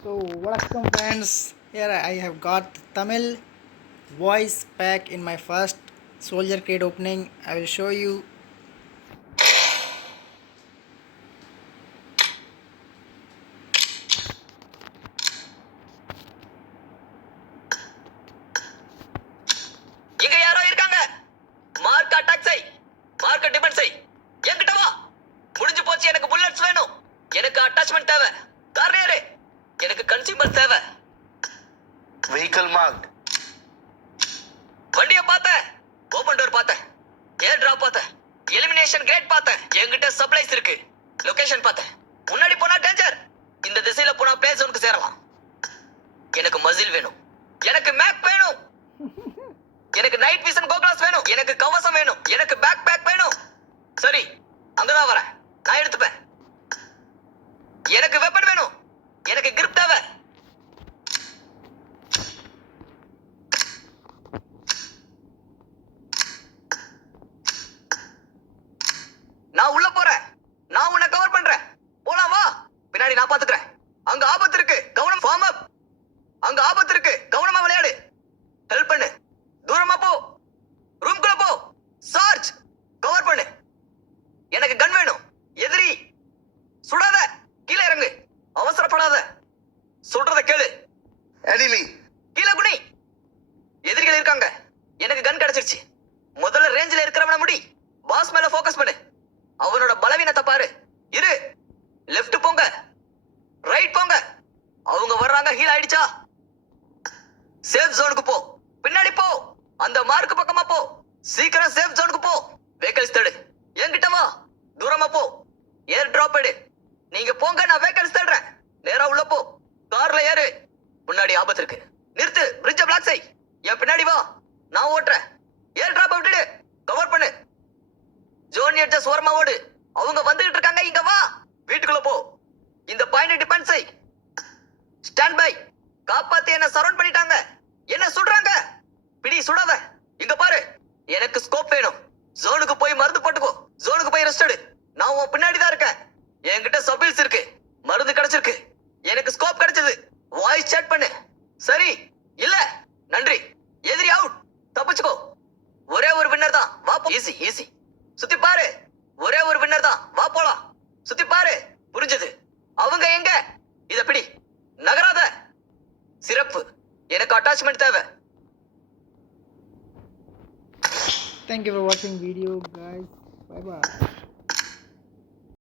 So வணக்கம் friends here I have got Tamil voice pack in my first soldier great opening I will show you எனக்கு bullets வேணும் எனக்கு attachment தேவை எனக்கு consumer தேவை. Vehicle marked வண்டிய பார்த்தேன். ஓபன் டோர் பார்த்தேன். ஏர் டிராப் பார்த்தேன். எலிமினேஷன் கேட் பார்த்தேன். என்கிட்ட சப்ளைஸ் இருக்கு. லொகேஷன் பார்த்தேன். முன்னாடி போனா டேஞ்சர் இந்த திசையில போனா பிளேஸ் உனக்கு சேரலாம். எனக்கு மசில் வேணும். எனக்கு மேப் வேணும். எனக்கு நைட் விஷன் கோக்லாஸ் வேணும். எனக்கு கவசம் வேணும். எனக்கு பேக் பேக் வேணும். சரி அங்கதான் வரேன். நான் எடுத்துப்பேன். எனக்கு வெப்பன் வேணும். எனக்கு கிரிப் தேவை. நான் உள்ள போறேன். நான் உன்னை கவர் பண்றேன். போலாம்? வா பின்னாடி நான் பாத்துக்கிறேன். அங்க ஆபத்து இருக்கு. கவனம் ஃபார்ம் அப் அங்க ஆபத்து இருக்கு. வர்றாங்க சேஃப் ஜோனுக்கு போ. பின்னாடி போ. அந்த மார்க் பக்கமா போ. சீக்கிரம் சேஃப் ஜோனுக்கு போ. வெஹிக்கிள்ஸ் தேடு. என்கிட்ட வா. தூரமா போ. ஏர் டிராப் எடு. நீங்க போங்க நான் வெஹிக்கிள்ஸ் தேடுறேன். நேரா உள்ள போ. கார்ல ஏறு. முன்னாடி ஆபத்து இருக்கு. நிறுத்து. பிரிட்ஜ பிளாக் செய். என் பின்னாடி வா. நான் ஓட்டுறேன். ஏர் டிராப் விட்டுடு. கவர் பண்ணு. ஜோன் எட்ஜஸ் ஓரமா ஓடு. அவங்க வந்துகிட்டு இருக்காங்க இங்க வா. வீட்டுக்குள்ள போ. இந்த பாயிண்ட் டிபெண்ட் செய். ஸ்டாண்ட் பை காப்பாத்தி என்ன சரவுண்ட் பண்ணிட்டாங்க. என்ன சொல்றாங்க? பிடி சுடாத. இங்க பாரு. எனக்கு ஸ்கோப் வேணும். ஜோனுக்கு போய் மருந்து போட்டுக்கோ. ஜோனுக்கு போய் ரெஸ்ட் எடு. நான் உன் பின்னாடி தான் இருக்கேன். என்கிட்ட சபில்ஸ் இருக்கு. மருந்து கிடைச்சிருக்கு. எனக்கு ஸ்கோப் கிடைச்சது. வாய்ஸ் சேட் பண்ணு. சரி. இல்ல. நன்றி. எதிரி அவுட் தப்பிச்சுக்கோ. ஒரே ஒரு வின்னர் தான். வாப்போ ஈஸி ஈஸி சுத்தி பாரு. ஒரே ஒரு வின்னர் தான் வா போலாம் சுத்தி பாரு புரிஞ்சது அவங்க எங்க இத பிடி நகராத சிறப்பு எனக்கு அட்டாச்மெண்ட் தேவை தேங்க்யூ ஃபார் வாட்சிங் வீடியோ கைஸ் பை பாய்